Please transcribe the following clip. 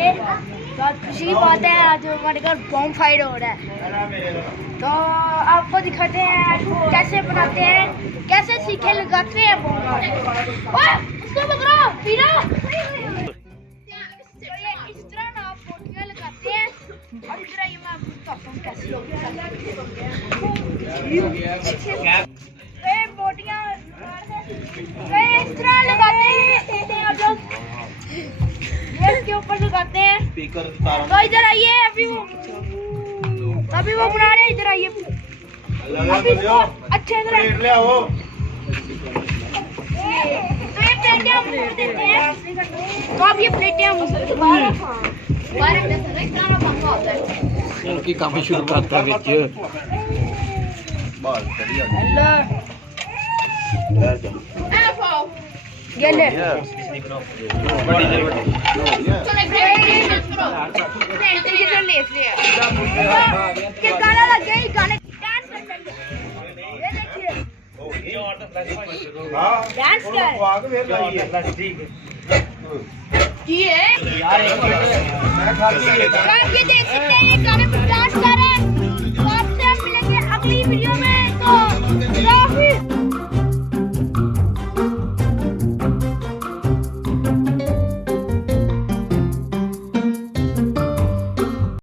के बहुत खुशी की बात है, आज हमारे घर बॉम्बफायर हो रहा है। तो आपको दिखाते हैं कैसे बनाते हैं, कैसे सीखे लगाते हैं बॉम्बफायर। उसको पकड़ो, पीरो। इस तरह ना आप पोटियां लगाते हैं और इधर आइए मैं आपको बताता हूँ कैसे लोग पोटियां इस तरह लगाते हैं आप लोग, इसके ऊपर लगाते हैं। तो इधर आइए, अभी वो बना रहे हैं, इधर आइए अभी अच्छे तरह। तो ये प्लेटें हम भर देते हैं, तो अब ये प्लेटें हम बाहर रख देते हैं। इतना पंखा होता है इनकी काफी शुरू करता है ये ले गाना लग गया, गाने डांस कर लेंगे। ये देखिए डांस कर ये देख सकते हैं, ये गाने पर डांस कर